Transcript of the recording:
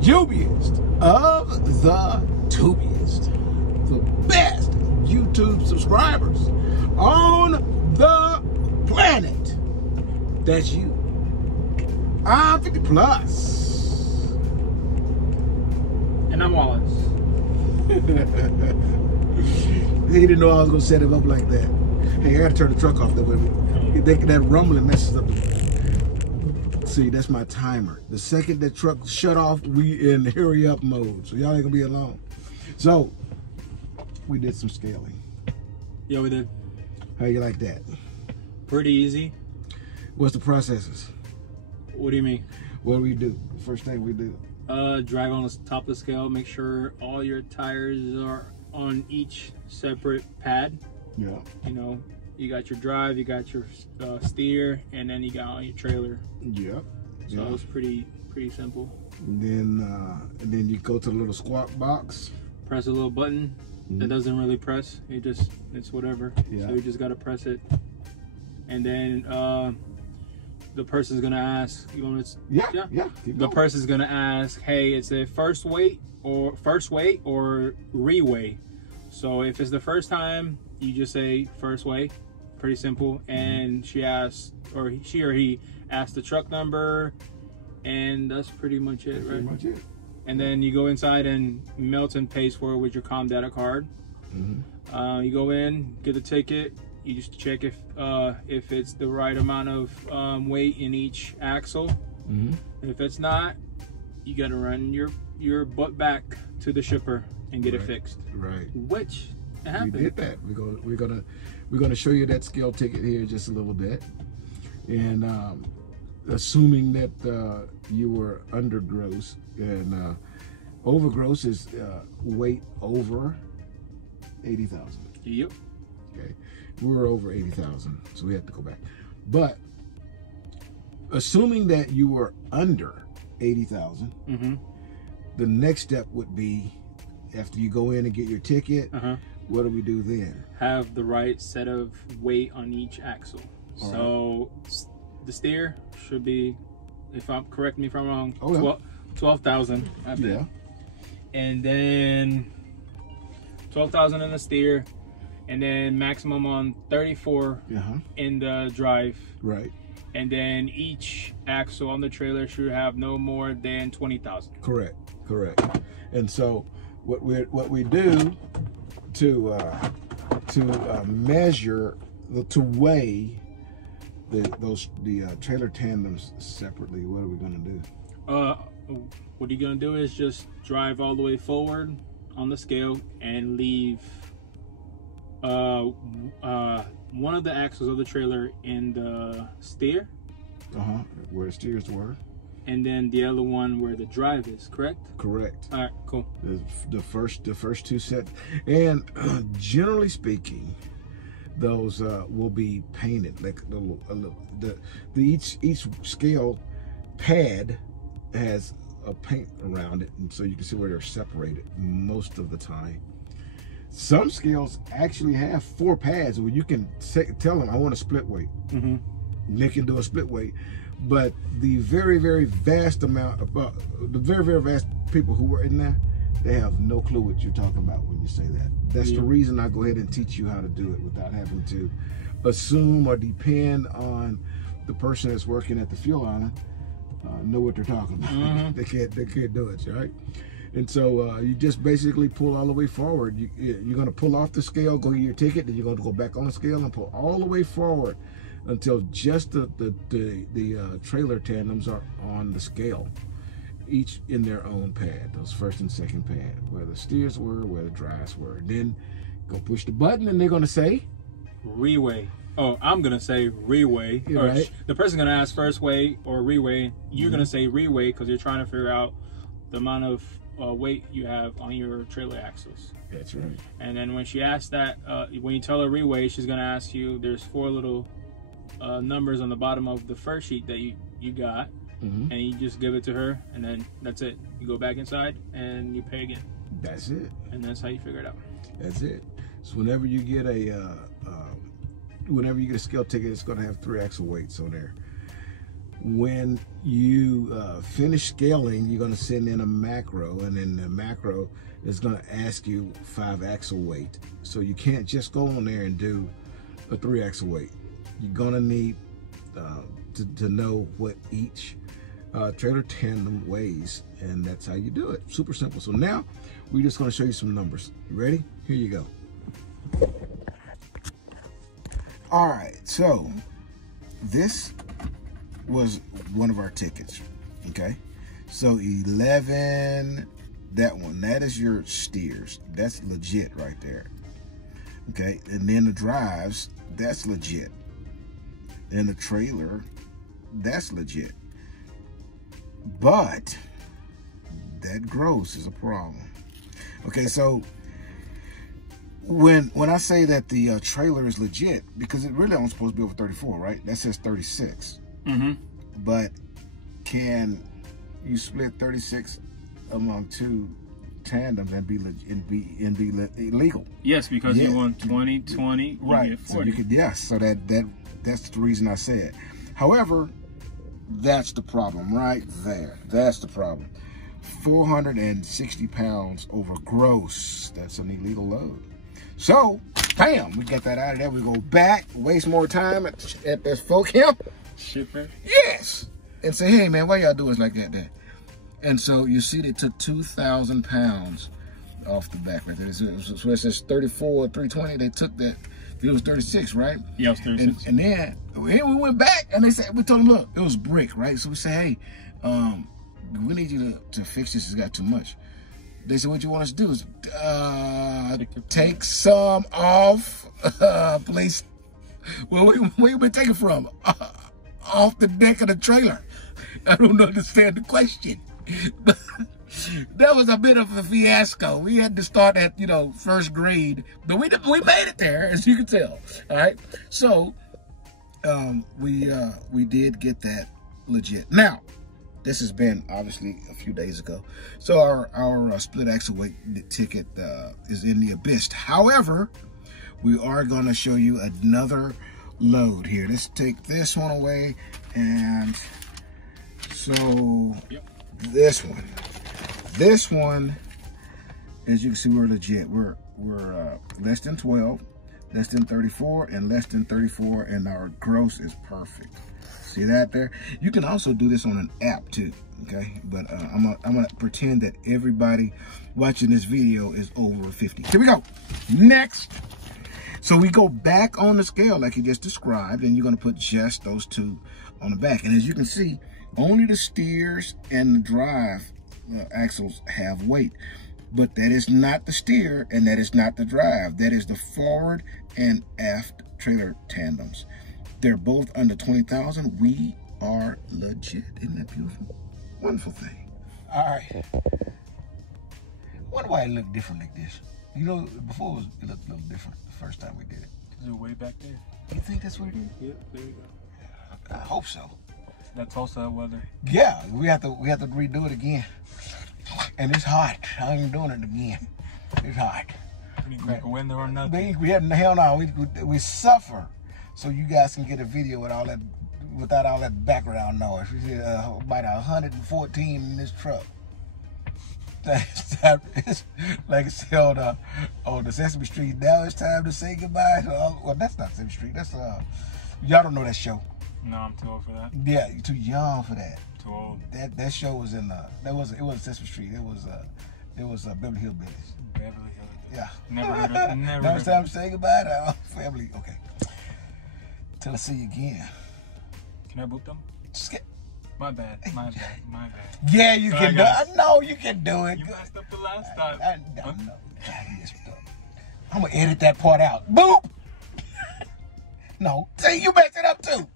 Jubiest of the tubiest, the best YouTube subscribers on the planet. That's you. I'm 50 plus. And I'm Wallace. He didn't know I was going to set him up like that. Hey, I got to turn the truck off that way. That rumbling messes up the... See, that's my timer. The second that truck shut off, we in hurry up mode. So y'all ain't going to be alone. So, we did some scaling. Yeah, we did. How you like that? Pretty easy. What's the processes? What do you mean? What do we do? First thing we do. Drag on the top of the scale. Make sure all your tires are on each separate pad. Yeah. You know, you got your drive, you got your steer, and then you got on your trailer. Yeah. So it's pretty simple. And then you go to the little squat box. Press a little button. That doesn't really press. It's whatever. Yeah. So you just gotta press it. And then the person's gonna ask, you want to? Yeah. The person's gonna ask, hey, it's a first weight or reweigh. So if it's the first time, you just say first weigh, pretty simple. And she or he asks the truck number, and that's pretty much it, right? Pretty much it. And then you go inside and Melton pays for it with your Com Data card. You go in, get the ticket. You just check if it's the right amount of weight in each axle. If it's not, you gotta run your butt back to the shipper and get it fixed. Right. Which happened. We did that. We're gonna show you that scale ticket here just a little bit, and assuming that you were under gross, and over gross is weight over 80,000. Yep. Okay, we were over 80,000, so we had to go back. But assuming that you were under 80,000, the next step would be, after you go in and get your ticket, what do we do then? Have the right set of weight on each axle. So the steer should be, correct me if I'm wrong, 12,000. Yeah. And then 12,000 in the steer, and then maximum on 34 in the drive. Right. And then each axle on the trailer should have no more than 20,000. Correct. And so what we do to measure, to weigh the trailer tandems separately, what are we going to do? What you're going to do is just drive all the way forward on the scale and leave one of the axles of the trailer in the steer. Where the steers were. And then the other one where the drive is, correct? Correct. All right, cool. The first two sets, and generally speaking, those will be painted. Like each scale pad has a paint around it, and so you can see where they're separated most of the time. Some scales actually have 4 pads where you can tell them, I want a split weight. They can do a split weight. But the very vast people who were in there, they have no clue what you're talking about when you say that. That's the reason I go ahead and teach you how to do it without having to assume or depend on the person that's working at the fuel island know what they're talking about. They can't do it, right? And so you just basically pull all the way forward. You're going to pull off the scale, go get your ticket, then you're going to go back on the scale and pull all the way forward until just the trailer tandems are on the scale, each in their own pad, those first and second pad, where the steers were, where the drives were. Then go push the button and they're going to say reweigh. Oh, I'm going to say reweigh. Right. The person's going to ask first weigh or reweigh. You're going to say reweigh because you're trying to figure out the amount of weight you have on your trailer axles. That's right. And then when she asks that, when you tell her reweigh, she's going to ask you, there's 4 little numbers on the bottom of the first sheet that you got, and you just give it to her, and then that's it. You go back inside and you pay again. That's it. And that's how you figure it out. That's it. So whenever you get a scale ticket, it's going to have 3 axle weights on there. When you finish scaling, you're going to send in a macro, and then the macro is going to ask you 5-axle weight. So you can't just go on there and do a 3-axle weight. You're going to need to know what each trailer tandem weighs, and that's how you do it. Super simple. So now we're just going to show you some numbers. You ready? Here you go. All right, so this was one of our tickets, okay? So 11, that one, that is your steers. That's legit right there, okay? And then the drives, that's legit. And the trailer, that's legit. But that gross is a problem. Okay, so when I say that the trailer is legit, because it really only supposed to be over 34, right? That says 36. Mm-hmm. But can you split 36 among two tandems and be illegal? Yes, because you want 20, 20, right? You get 40. So you could, yes. So that's the reason I say it. However, that's the problem right there. That's the problem. 460 pounds over gross. That's an illegal load. So, bam, we get that out of there. We go back, waste more time at this folk here. Shipper? Yes. And say, hey, man, why y'all do us like that there? And so you see they took 2,000 pounds off the back right there. So it says 34, 320. They took that. It was 36, right? Yeah, it was 36. And then we went back and they said, we told them, look, it was brick, right? So we said, hey, we need you to fix this. It's got too much. They said, what you want us to do is take some off, please. Well, where you been taking from? Off the deck of the trailer. I don't understand the question. But that was a bit of a fiasco. We had to start at, first grade, but we made it there, as you can tell. All right. So we did get that legit. Now, this has been obviously a few days ago. So our split axle weight ticket is in the abyss. However, we are going to show you another load here. Let's take this one away, and so this one, as you can see, we're legit. We're less than 12, less than 34, and less than 34, and our gross is perfect. See that there? You can also do this on an app too, okay? But I'm gonna pretend that everybody watching this video is over 50. Here we go. Next. So we go back on the scale like you just described, and you're gonna put just those two on the back. And as you can see, only the steers and the drive axles have weight. But that is not the steer and that is not the drive. That is the forward and aft trailer tandems. They're both under 20,000. We are legit. Isn't that beautiful? Wonderful thing. All right. I wonder why it looked different like this. Before it looked a little different the first time we did it. Because it was way back there. You think that's what it is? Yep, there you go. I hope so. That Tulsa weather. Yeah, we have to redo it again. And it's hot. I ain't doing it again. It's hot. We need a window or nothing. Hell no. We suffer. So you guys can get a video with without all that background noise. We see about 114 in this truck. It's like I said on the Sesame Street. Now it's time to say goodbye. Well, that's not Sesame Street. That's y'all don't know that show. No, I'm too old for that. Yeah, you're too young for that. Too old. That show was in it wasn't Sesame Street. It was Beverly Hillbillies. Beverly Hillbillies. Yeah. Never heard of it. Now it's time to say goodbye to our family. Okay. Till I see you again. Can I boop them? My bad. Yeah, you can do it. I know you can do it. You messed up the last time. I know. I'm going to edit that part out. Boop! No. See, you messed it up too.